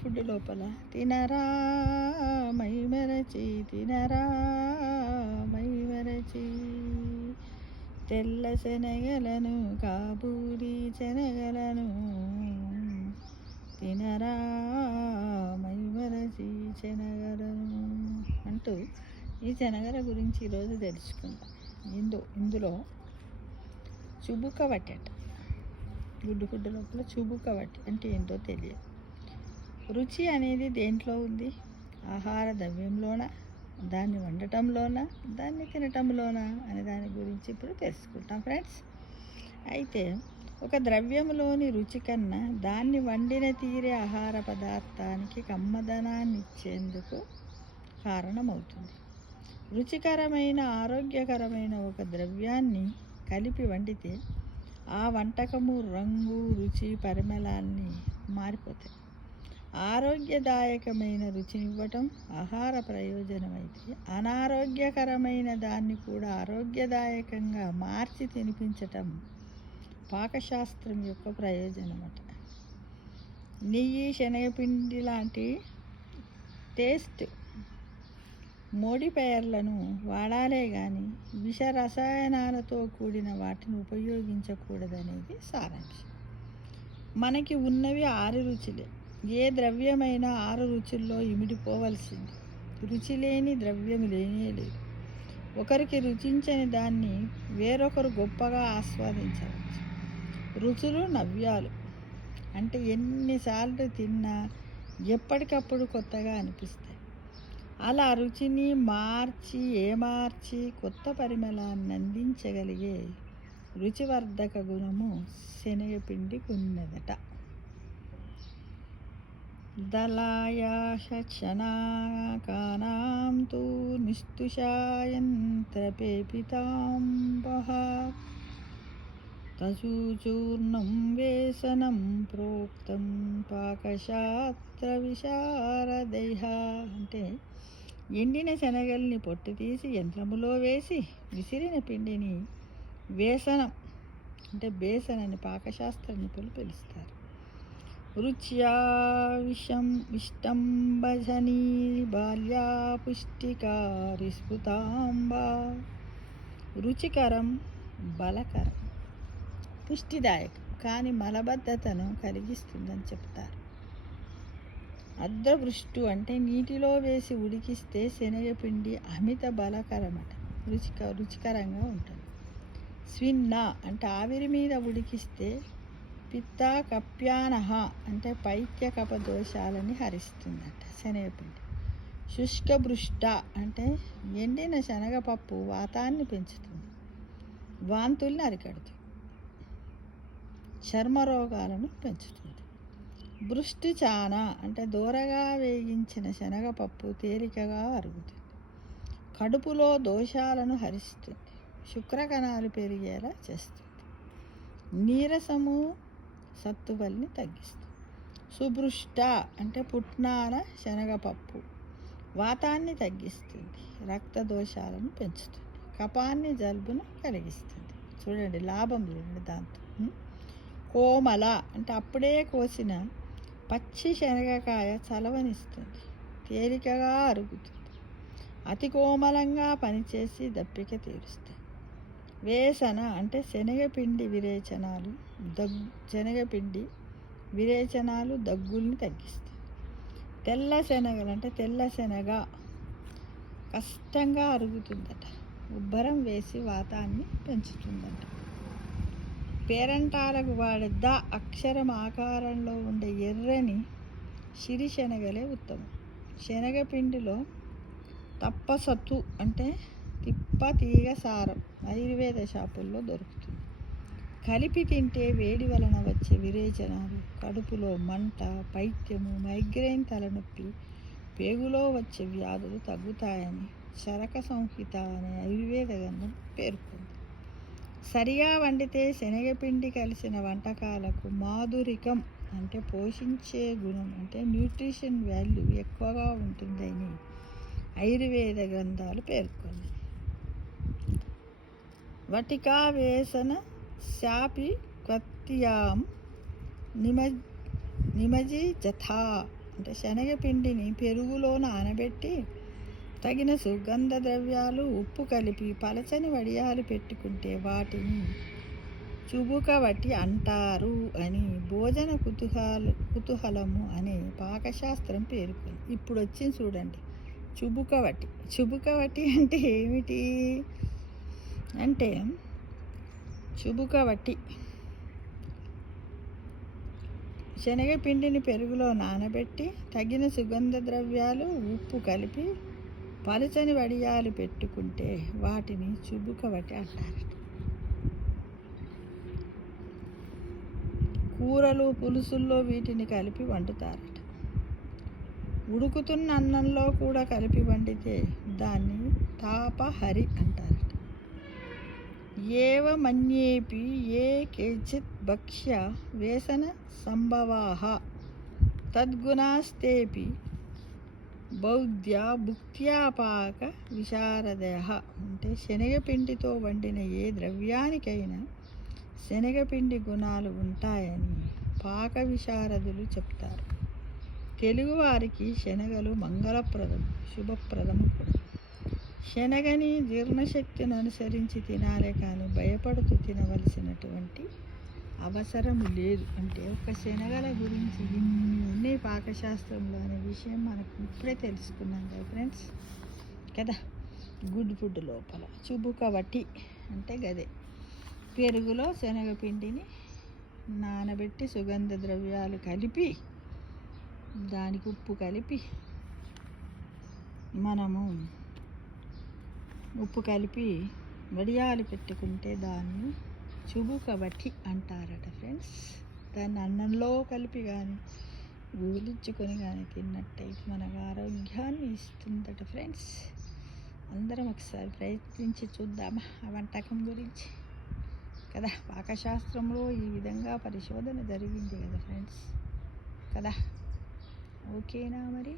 Food లోపల తినరా మైమరచి తినరా మైమరచి తెల్ల శనగలను కాబూరి శనగలను తినరా మైమరచి శనగలను అంటూ ఈ శనగల గురించి ఈరోజు తెలుసుకుందాం. ఇందులో చుబుక వట్టెట ఫుడ్ లోపల చుబుక వట్టి అంటే ఏంటో తెలియదు. రుచి అనేది దేంట్లో ఉంది? ఆహార ద్రవ్యంలోనా, దాన్ని వండటంలోనా, దాన్ని తినటంలోనా అనే దాని గురించి ఇప్పుడు తెలుసుకుంటాం ఫ్రెండ్స్. అయితే ఒక ద్రవ్యంలోని రుచి కన్నా దాన్ని వండిన తీరే ఆహార పదార్థానికి కమ్మదనాన్ని ఇచ్చేందుకు కారణమవుతుంది. రుచికరమైన ఆరోగ్యకరమైన ఒక ద్రవ్యాన్ని కలిపి వండితే ఆ వంటకము రంగు, రుచి, పరిమళాన్ని మారిపోతాయి. ఆరోగ్యదాయకమైన రుచినివ్వటం ఆహార ప్రయోజనం అయితే, అనారోగ్యకరమైన దాన్ని కూడా ఆరోగ్యదాయకంగా మార్చి తినిపించటం పాకశాస్త్రం యొక్క ప్రయోజనమట. నెయ్యి, శనగపిండి లాంటి టేస్ట్ మోడిఫైయర్లను వాడాలే కానీ విష రసాయనాలతో కూడిన వాటిని ఉపయోగించకూడదనేది సారాంశం. మనకి ఉన్నవి 6 రుచులే. ఏ ద్రవ్యమైనా 6 రుచుల్లో ఇమిడిపోవలసింది. రుచి లేని ద్రవ్యం లేనే లేదు. ఒకరికి రుచించని దాన్ని వేరొకరు గొప్పగా ఆస్వాదించవచ్చు. రుచులు నవ్యాలు అంటే ఎన్నిసార్లు తిన్నా ఎప్పటికప్పుడు కొత్తగా అనిపిస్తాయి. అలా రుచిని ఏమార్చి కొత్త పరిమళాన్ని అందించగలిగే రుచివర్ధక గుణము శనగపిండికి ఉన్నదట. దళాయాశనాకానాం తు నిస్తుషాయంత్రపేపితాంబః తసూచూర్ణం వేసనం ప్రోక్తం పాకశాస్త్ర విశారదైః అంటే ఎండిన శనగల్ని పొట్టు తీసి యంత్రములో వేసి విసిరిన పిండిని వేసనం అంటే బేసనని పాకశాస్త్ర నిపుణులు పిలుస్తారు. రుచ్యా ఇష్టం భజనీ బాల్యా పుష్టికారి స్ఫుతాంబా రుచికరం, బలకరం, పుష్టిదాయకం కానీ మలబద్ధతను కలిగిస్తుందని చెప్తారు. అర్ధవృష్టు అంటే నీటిలో వేసి ఉడికిస్తే శనగపిండి అమిత బలకరమట, రుచికరంగా ఉంటుంది. స్విన్న అంటే ఆవిరి మీద ఉడికిస్తే పిత్త కప్యానహ అంటే పైత్య కప దోషాలని హరిస్తుందట శనగపిండి. శుష్కభృష్ట అంటే ఎండిన శనగపప్పు వాతాన్ని పెంచుతుంది, వాంతుల్ని అరికడుతుంది, చర్మరోగాలను పెంచుతుంది. భృష్టిచాన అంటే దూరగా వేగించిన శనగపప్పు తేలికగా అరుగుతుంది, కడుపులో దోషాలను హరిస్తుంది, శుక్రకణాలు పెరిగేలా చేస్తుంది, నీరసము సత్తువల్ని తగ్గిస్తుంది. సుభృష్ట అంటే పుట్నాల శనగపప్పు వాతాన్ని తగ్గిస్తుంది, రక్త దోషాలను పెంచుతుంది, కపాన్ని జలుబును కలిగిస్తుంది. చూడండి లాభం లేదండి దాంతో. కోమల అంటే అప్పుడే కోసిన పచ్చి శనగకాయ చలవనిస్తుంది, తేలికగా అరుగుతుంది, అతి కోమలంగా పనిచేసి దప్పిక తీరుస్తాయి. వేసన అంటే శనగపిండి విరేచనాలు దగ్గుల్ని తగ్గిస్తాయి. తెల్ల శనగలు అంటే తెల్ల శనగ కష్టంగా అరుగుతుందట, ఉబ్బరం వేసి వాతాన్ని పెంచుతుందట. పేరంటాలకు వాడే అక్షరం ఆకారంలో ఉండే ఎర్రని సిరి శనగలే ఉత్తమం. శనగపిండిలో తప్పసత్తు అంటే తిప్ప తీగ సారం ఆయుర్వేద షాపుల్లో దొరుకుతుంది. కలిపి తింటే వేడి వలన వచ్చే విరేచనాలు, కడుపులో మంట, పైత్యము, మైగ్రేన్, తలనొప్పి, పేగులో వచ్చే వ్యాధులు తగ్గుతాయని చరక సంహిత అనే ఆయుర్వేద గ్రంథం పేర్కొంది. సరిగా వండితే శనగపిండి కలిసిన వంటకాలకు మాధురికం అంటే పోషించే గుణం అంటే న్యూట్రిషన్ వాల్యూ ఎక్కువగా ఉంటుందని ఆయుర్వేద గ్రంథాలు పేర్కొన్నాయి. వటికా వేసన శాపి క్వత్యాం నిమజి జథా అంటే శనగపిండిని పెరుగులో నానబెట్టి తగిన సుగంధ ద్రవ్యాలు ఉప్పు కలిపి పలచని వడియాలు పెట్టుకుంటే వాటిని చుబుకవటి అంటారు అని భోజన కుతూహలము అనే పాకశాస్త్రం పేర్కొంది. ఇప్పుడు వచ్చింది చూడండి, చుబుకవటి. చుబుకవటి అంటే ఏమిటి అంటే, చుబుకవటి శనగపిండిని పెరుగులో నానబెట్టి తగిన సుగంధ ద్రవ్యాలు ఉప్పు కలిపి పలుచని వడియాలు పెట్టుకుంటే వాటిని చుబుకవటి అంటారట. కూరలు పులుసుల్లో వీటిని కలిపి వండుతారట. ఉడుకుతున్న అన్నంలో కూడా కలిపి వండితే దాన్ని తాపహరి అంటారట. ఏవ మన్యేపి ఏ కేచిత్ భక్ష్య వేసన సంభవాః తద్గుణాస్తేపి బౌద్ధ్యా భుక్త్యాపాక విశారదః. అంటే శనగపిండితో వండిన ఏ ద్రవ్యానికైనా శనగపిండి గుణాలు ఉంటాయని పాక విశారదులు చెప్తారు. తెలుగువారికి శనగలు మంగళప్రదం, శుభప్రదం కూడా. శనగని జీర్ణశక్తిని అనుసరించి తినాలే కానీ భయపడుతూ తినవలసినటువంటి అవసరం లేదు. అంటే ఒక శనగల గురించి ఇన్ని పాకశాస్త్రంలో అనే విషయం మనకు ఇప్పుడే తెలుసుకున్నాం కదా ఫ్రెండ్స్. కదా, గుడ్ ఫుడ్ లోపల చుబుకవటి అంటే గదే, పెరుగులో శనగపిండిని నానబెట్టి సుగంధ ద్రవ్యాలు కలిపి దానికి ఉప్పు కలిపి మనము వడియాలు పెట్టుకుంటే దాన్ని చుబుకవటి అంటారట ఫ్రెండ్స్. దాన్ని అన్నంలో కలిపి కానీ ఊలించుకొని కానీ తిన్నట్టయితే మనకు ఆరోగ్యాన్ని ఇస్తుందట ఫ్రెండ్స్. అందరం ఒకసారి ప్రయత్నించి చూద్దామా ఆ వంటకం గురించి. కదా, పాకశాస్త్రంలో ఈ విధంగా పరిశోధన జరిగింది కదా ఫ్రెండ్స్. కదా, ఓకేనా మరి.